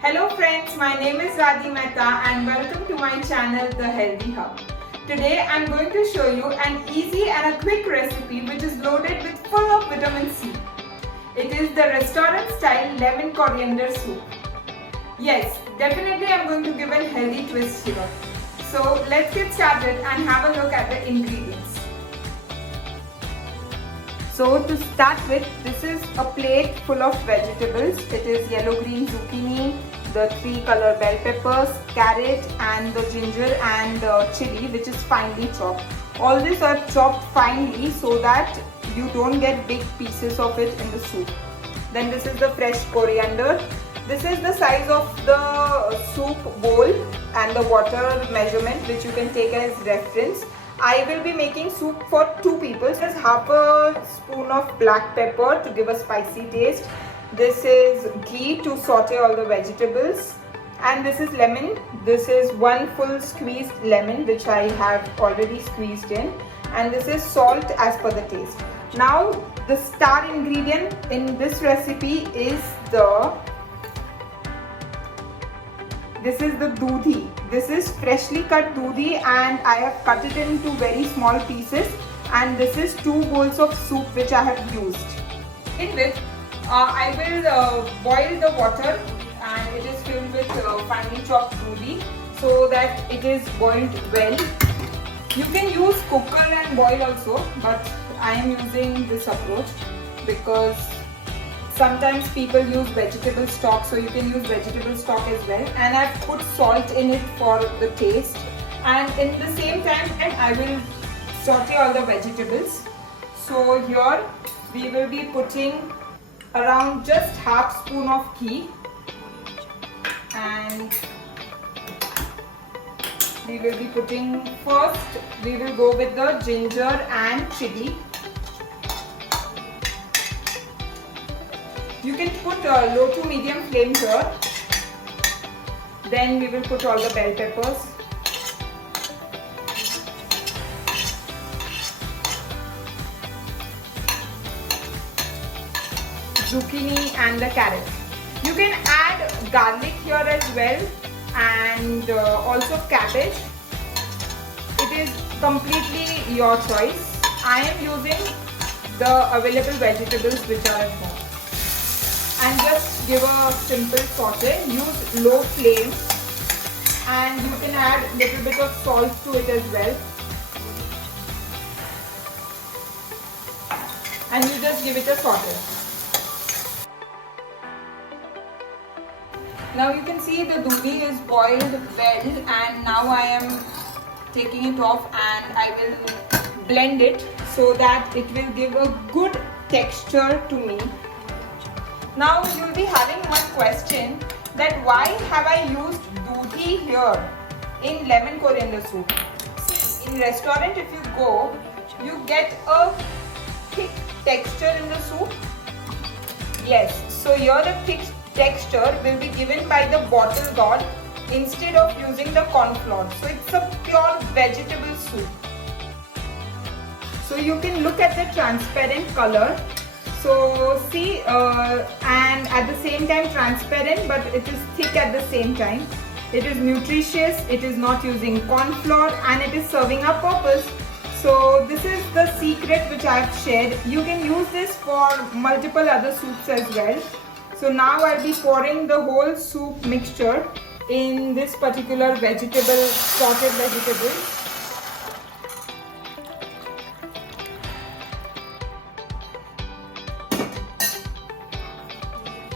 Hello friends, my name is Radhi Mehta and welcome to my channel The Healthy Hub. Today I am going to show you an easy and a quick recipe which is loaded with full of vitamin C. It is the restaurant style lemon coriander soup. Yes, definitely I am going to give a healthy twist here. So let's get started and have a look at the ingredients. So to start with, this is a plate full of vegetables. It is yellow green zucchini, the 3 color bell peppers, carrot and the ginger and chili which is finely chopped. All these are chopped finely so that you don't get big pieces of it in the soup. Then this is the fresh coriander. This is the size of the soup bowl and the water measurement which you can take as reference. I will be making soup for 2 people. This is half a spoon of black pepper to give a spicy taste. This is ghee to saute all the vegetables. And this is lemon. This is 1 full squeezed lemon which I have already squeezed in. And this is salt as per the taste. Now the star ingredient in this recipe is this is the doodhi. This is freshly cut doodhi and I have cut it into very small pieces, and this is 2 bowls of soup which I have used. In this, I will boil the water and it is filled with finely chopped doodhi so that it is boiled well. You can use cooker and boil also, but I am using this approach because sometimes people use vegetable stock, so you can use vegetable stock as well. And I've put salt in it for the taste. And in the same time, I will saute all the vegetables. So here we will be putting around just half spoon of ghee. And we will be putting first, we will go with the ginger and chili. You can put low to medium flame here. Then we will put all the bell peppers. Zucchini and the carrot. You can add garlic here as well and also cabbage. It is completely your choice. I am using the available vegetables which are at home. And just give a simple saute. Use low flame and you can add little bit of salt to it as well. And you just give it a saute. Now you can see the doodhi is boiled well, and now I am taking it off and I will blend it so that it will give a good texture to me. Now you will be having one question that why have I used doodhi here in lemon coriander soup? See, in restaurant if you go, you get a thick texture in the soup. Yes, so here the thick texture will be given by the bottle gourd instead of using the corn flour. So it's a pure vegetable soup. So you can look at the transparent color. So see, and at the same time transparent, but it is thick at the same time. It is nutritious, it is not using corn flour, and it is serving a purpose. So this is the secret which I have shared. You can use this for multiple other soups as well. So now I'll be pouring the whole soup mixture in this particular vegetable, sauteed vegetable.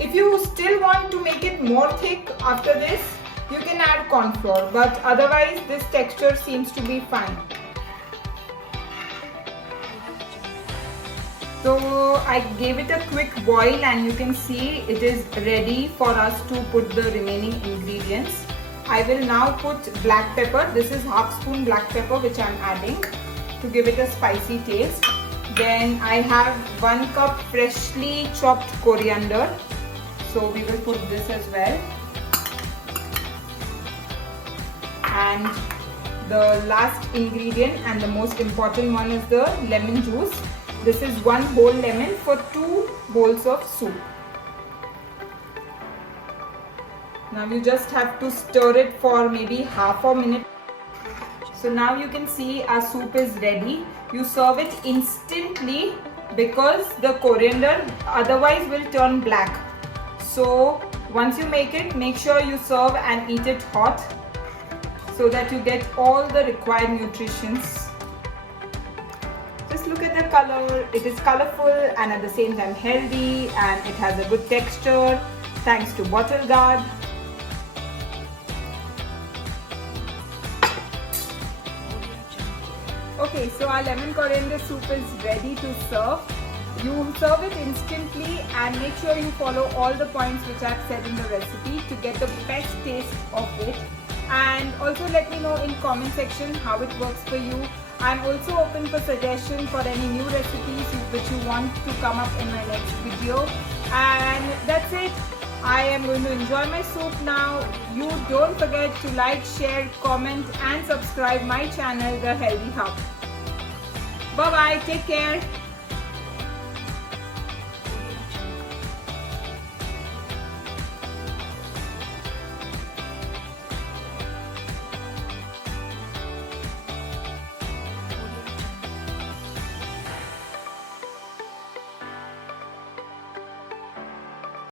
If you still want to make it more thick after this, you can add corn flour, but otherwise this texture seems to be fine. So I gave it a quick boil and you can see it is ready for us to put the remaining ingredients. I will now put black pepper. This is half spoon black pepper which I am adding to give it a spicy taste. Then I have 1 cup freshly chopped coriander. So we will put this as well. And the last ingredient and the most important one is the lemon juice. This is 1 whole lemon for 2 bowls of soup. Now you just have to stir it for maybe half a minute. So now you can see our soup is ready. You serve it instantly because the coriander otherwise will turn black. So once you make it, make sure you serve and eat it hot so that you get all the required nutritions. Just look at the color. It is colorful and at the same time healthy, and it has a good texture thanks to bottle guard. Okay, so our lemon coriander soup is ready to serve. You serve it instantly and make sure you follow all the points which I've said in the recipe to get the best taste of it. And also let me know in comment section how it works for you. I'm also open for suggestions for any new recipes which you want to come up in my next video. And that's it. I am going to enjoy my soup now. You don't forget to like, share, comment and subscribe my channel, The Healthy Hub. Bye bye. Take care.